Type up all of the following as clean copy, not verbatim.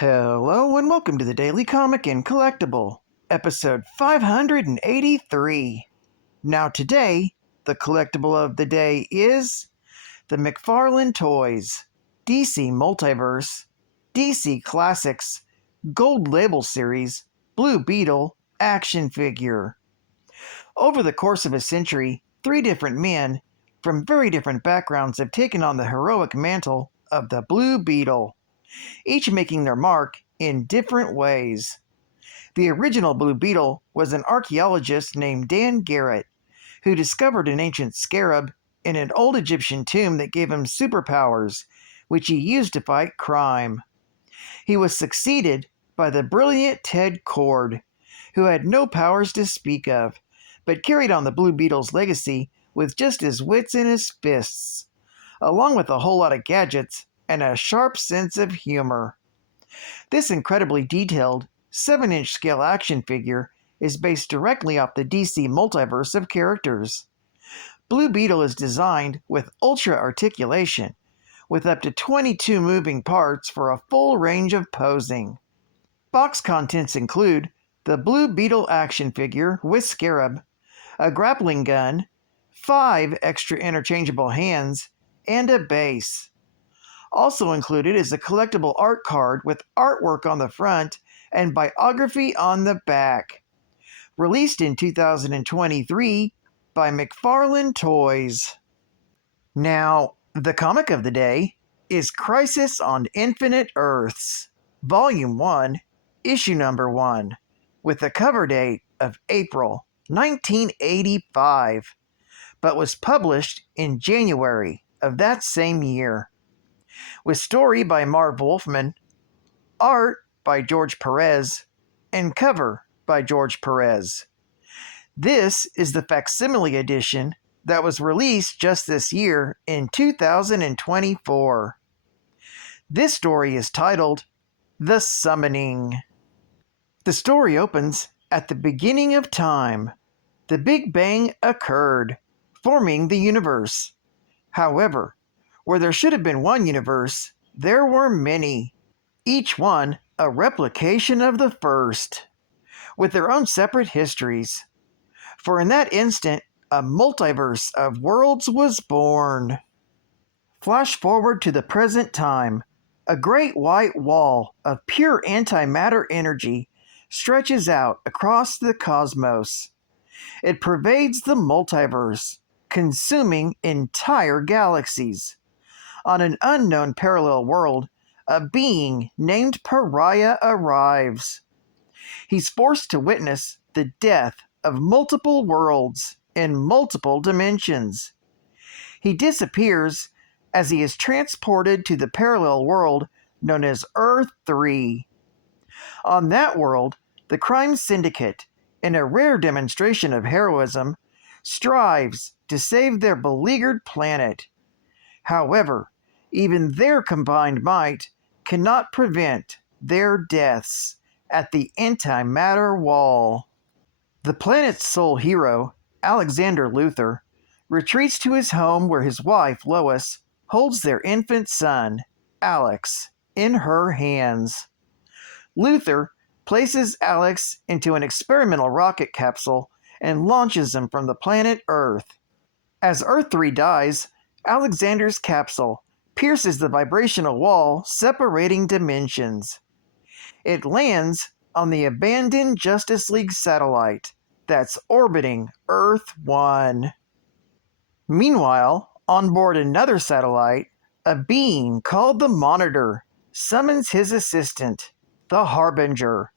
Hello and welcome to the Daily Comic and Collectible, episode 583. Now today, the collectible of the day is the Mcfarlane Toys DC Multiverse, DC Classics, Gold Label Series, Blue Beetle action figure. Over the course of a century, 3 different men from very different backgrounds have taken on the heroic mantle of the Blue Beetle, each making their mark in different ways. The original Blue Beetle was an archaeologist named Dan Garrett, who discovered an ancient scarab in an old Egyptian tomb that gave him superpowers, which he used to fight crime. He was succeeded by the brilliant Ted Cord, who had no powers to speak of, but carried on the Blue Beetle's legacy with just his wits in his fists, along with a whole lot of gadgets and a sharp sense of humor. This incredibly detailed 7-inch scale action figure is based directly off the DC multiverse of characters. Blue Beetle is designed with ultra articulation, with up to 22 moving parts for a full range of posing. Box contents include the Blue Beetle action figure with scarab, a grappling gun, 5 extra interchangeable hands, and a base. Also included is a collectible art card with artwork on the front and biography on the back. Released in 2023 by Mcfarlane Toys. Now, the comic of the day is Crisis on Infinite Earths, Volume 1, Issue Number 1, with a cover date of April 1985, but was published in January of that same year. With story by Marv Wolfman, art by George Perez, and cover by George Perez. This is the facsimile edition that was released just this year in 2024. This story is titled The Summoning. The story opens at the beginning of time. The Big Bang occurred, forming the universe. However, where there should have been one universe, there were many, each one a replication of the first, with their own separate histories. For in that instant, a multiverse of worlds was born. Flash forward to the present time. A great white wall of pure antimatter energy stretches out across the cosmos. It pervades the multiverse, consuming entire galaxies. On an unknown parallel world, a being named Pariah arrives. He's forced to witness the death of multiple worlds in multiple dimensions. He disappears as he is transported to the parallel world known as THRU. On that world, the crime syndicate, in a rare demonstration of heroism, strives to save their beleaguered planet. However, even their combined might cannot prevent their deaths at the antimatter wall. The planet's sole hero, Alexander Luthor, retreats to his home where his wife, Lois, holds their infant son, Alex, in her hands. Luthor places Alex into an experimental rocket capsule and launches him from the planet Earth. As Earth-3 dies, Alexander's capsule pierces the vibrational wall separating dimensions. It lands on the abandoned Justice League satellite that's orbiting Earth-1. Meanwhile, on board another satellite, a being called the Monitor summons his assistant, the Harbinger.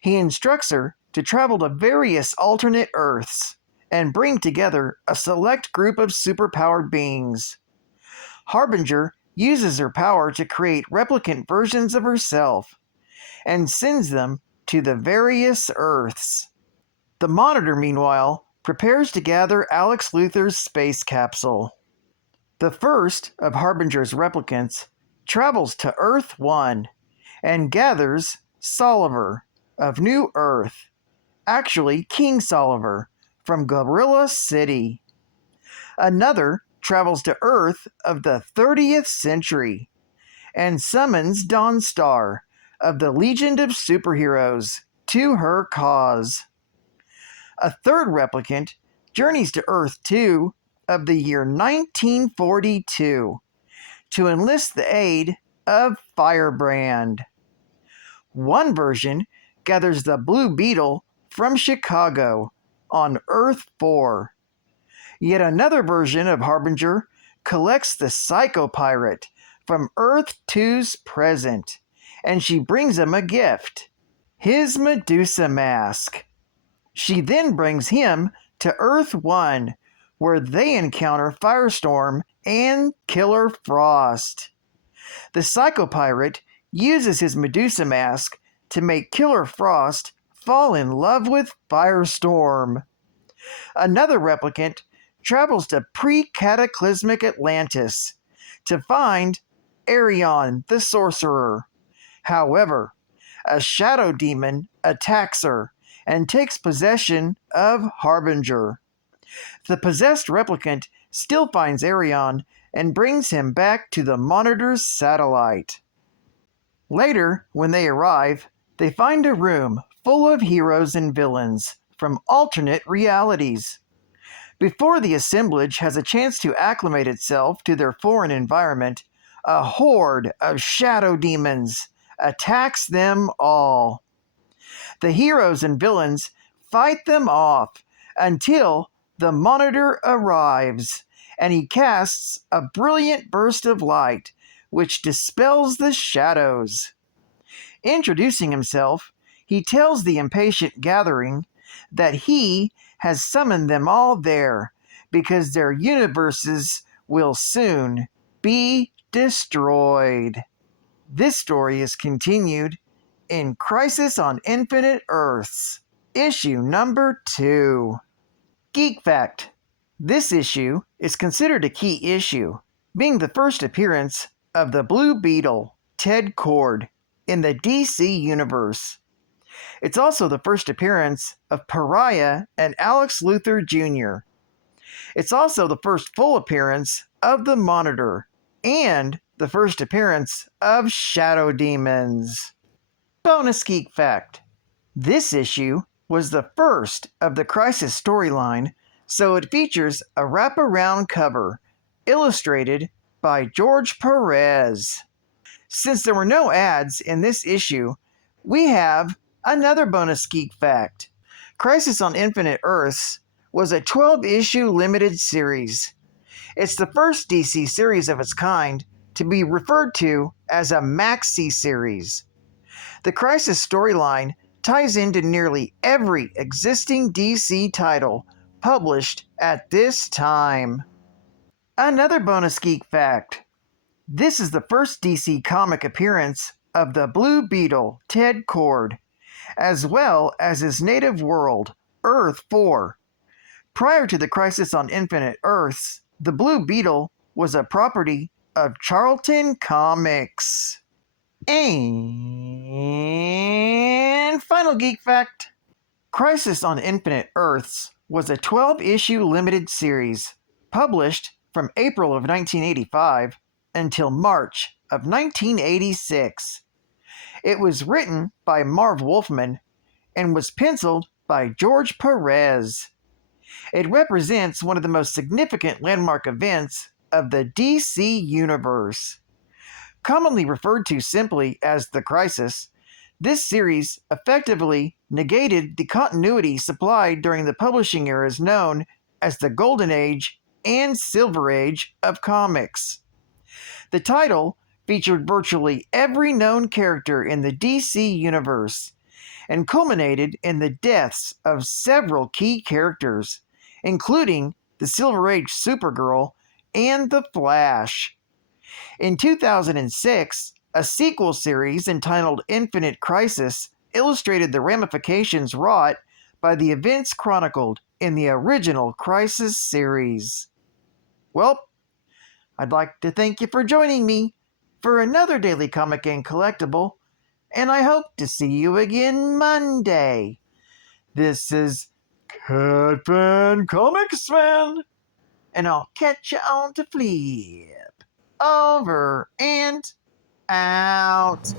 He instructs her to travel to various alternate Earths and bring together a select group of superpowered beings. Harbinger uses her power to create replicant versions of herself and sends them to the various Earths. The Monitor, meanwhile, prepares to gather Alex Luthor's space capsule. The first of Harbinger's replicants travels to Earth-1 and gathers Soliver of New Earth, actually King Soliver, from Gorilla City. Another travels to Earth of the 30th century and summons Dawnstar of the Legion of Superheroes to her cause. A third replicant journeys to Earth 2 of the year 1942 to enlist the aid of Firebrand. One version gathers the Blue Beetle from Chicago on Earth 4. Yet another version of Harbinger collects the Psycho Pirate from Earth 2's present, and she brings him a gift, his Medusa mask. She then brings him to Earth 1, where they encounter Firestorm and Killer Frost. The Psycho Pirate uses his Medusa mask to make Killer Frost fall in love with Firestorm. Another replicant travels to pre-cataclysmic Atlantis to find Arion the Sorcerer. However, a shadow demon attacks her and takes possession of Harbinger. The possessed replicant still finds Arion and brings him back to the Monitor's satellite. Later, when they arrive, they find a room full of heroes and villains from alternate realities. Before the assemblage has a chance to acclimate itself to their foreign environment, a horde of shadow demons attacks them all. The heroes and villains fight them off until the Monitor arrives, and he casts a brilliant burst of light which dispels the shadows. Introducing himself, he tells the impatient gathering that he has summoned them all there because their universes will soon be destroyed. This story is continued in Crisis on Infinite Earths, issue number 2. Geek Fact: this issue is considered a key issue, being the first appearance of the Blue Beetle, Ted Kord, in the DC Universe. It's also the first appearance of Pariah and Alex Luthor Jr. It's also the first full appearance of the Monitor, and the first appearance of Shadow Demons. Bonus Geek Fact: this issue was the first of the Crisis storyline, so it features a wraparound cover, illustrated by George Perez. Since there were no ads in this issue, we have another bonus geek fact. Crisis on Infinite Earths was a 12-issue limited series. It's the first DC series of its kind to be referred to as a maxi series. The Crisis storyline ties into nearly every existing DC title published at this time. Another bonus geek fact: this is the first DC comic appearance of the Blue Beetle, Ted Kord, as well as his native world, Earth 4. Prior to the Crisis on Infinite Earths, the Blue Beetle was a property of Charlton Comics. And final geek fact: Crisis on Infinite Earths was a 12-issue limited series published from April of 1985 until March of 1986. It was written by Marv Wolfman and was penciled by George Perez. It represents one of the most significant landmark events of the DC Universe. Commonly referred to simply as the Crisis, this series effectively negated the continuity supplied during the publishing eras known as the Golden Age and Silver Age of comics. The title featured virtually every known character in the DC Universe and culminated in the deaths of several key characters, including the Silver Age Supergirl and the Flash. In 2006, a sequel series entitled Infinite Crisis illustrated the ramifications wrought by the events chronicled in the original Crisis series. Well, I'd like to thank you for joining me for another Daily Comic and Collectible, and I hope to see you again Monday. This is Cat Fan Comics Fan, and I'll catch you on to flip. Over and out.